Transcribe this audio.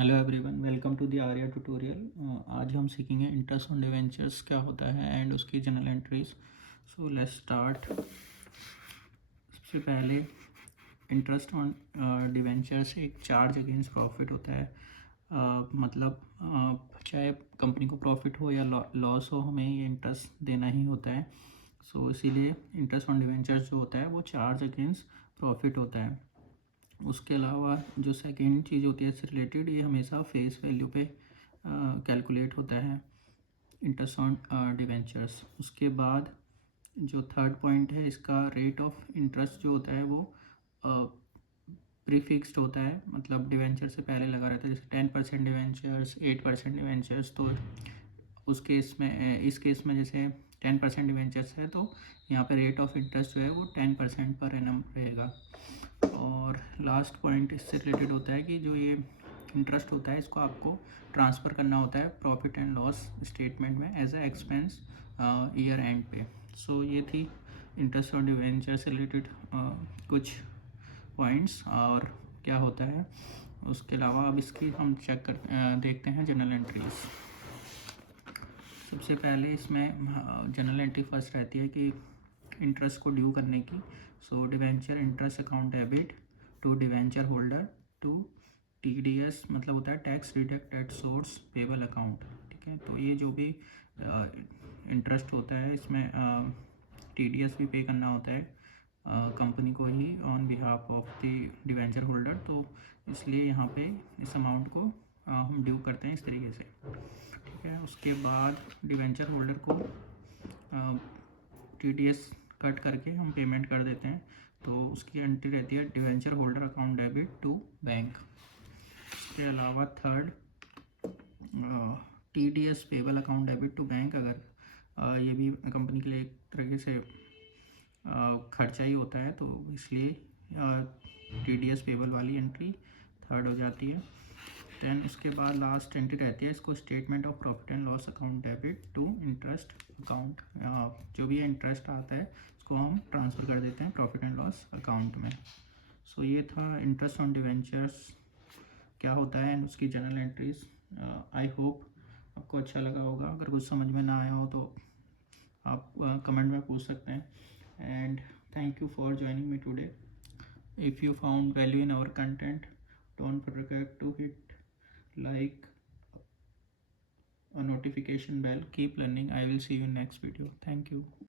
Hello everyone, welcome to the Arya tutorial. आज हम सीखेंगे इंटरेस्ट ऑन डिवेंचर्स क्या होता है एंड उसकी general entries. So let's start. सबसे पहले इंटरेस्ट ऑन डिवेंचर्स एक चार्ज अगेंस्ट प्रॉफिट होता है। मतलब चाहे कंपनी को प्रॉफिट हो या लॉस हो, हमें ये इंटरेस्ट देना ही होता है। सो इसीलिए इंटरेस्ट ऑन डिवेंचर्स जो होता है वो चार्ज अगेंस्ट प्रॉफिट होता है। उसके अलावा जो सेकेंड चीज़ होती है इससे रिलेटेड, ये हमेशा फेस वैल्यू पे कैलकुलेट होता है इंटरेस्ट ऑन डिवेंचर्स। उसके बाद जो थर्ड पॉइंट है, इसका रेट ऑफ इंटरेस्ट जो होता है वो प्रीफिक्स्ड होता है, मतलब डिवेंचर से पहले लगा रहता है। जैसे 10% डिवेंचर्स, 8% डिवेंचर्स, तो उस केस में इस केस में जैसे 10% डिवेंचर्स है तो यहाँ पे रेट ऑफ इंटरेस्ट जो है वो 10% पर एनम रहेगा। और लास्ट पॉइंट इससे रिलेटेड होता है कि जो ये इंटरेस्ट होता है इसको आपको ट्रांसफ़र करना होता है प्रॉफिट एंड लॉस स्टेटमेंट में as a expense year end पे। सो ये थी इंटरेस्ट ऑन डिवेंचर से रिलेटेड कुछ पॉइंट्स और क्या होता है। उसके अलावा अब इसकी हम देखते हैं जनरल एंट्रीज। सबसे पहले इसमें जनरल एंट्री फर्स्ट रहती है कि इंटरेस्ट को ड्यू करने की। So debenture interest account debit to debenture holder to TDS, मतलब होता है tax deduct at source payable account. ठीक है, तो ये जो भी इंटरेस्ट होता है इसमें TDS भी पे करना होता है कंपनी को ही on behalf of the debenture holder. तो इसलिए यहाँ पे इस अमाउंट को हम ड्यू करते हैं इस तरीके से। ठीक है, उसके बाद डिवेंचर होल्डर को TDS कट करके हम पेमेंट कर देते हैं, तो उसकी एंट्री रहती है debenture holder account debit to bank. इसके अलावा third TDS payable account debit to bank. अगर ये भी कंपनी के लिए एक तरीके से खर्चा ही होता है, तो इसलिए TDS पेबल वाली एंट्री थर्ड हो जाती है। दैन उसके बाद लास्ट एंट्री रहती है, इसको statement of profit and loss account debit to interest account. जो भी इंटरेस्ट आता है इसको हम ट्रांसफ़र कर देते हैं प्रॉफिट एंड लॉस अकाउंट में। सो ये था इंटरेस्ट ऑन डिवेंचर्स क्या होता है एंड उसकी जनरल एंट्रीज। आई होप आपको अच्छा लगा होगा। अगर कुछ समझ में ना आया हो तो आप कमेंट में पूछ सकते हैं। And thank you for joining me today. If you found value in our content, don't forget to hit like a notification bell. Keep learning. I will see you in next video. Thank you.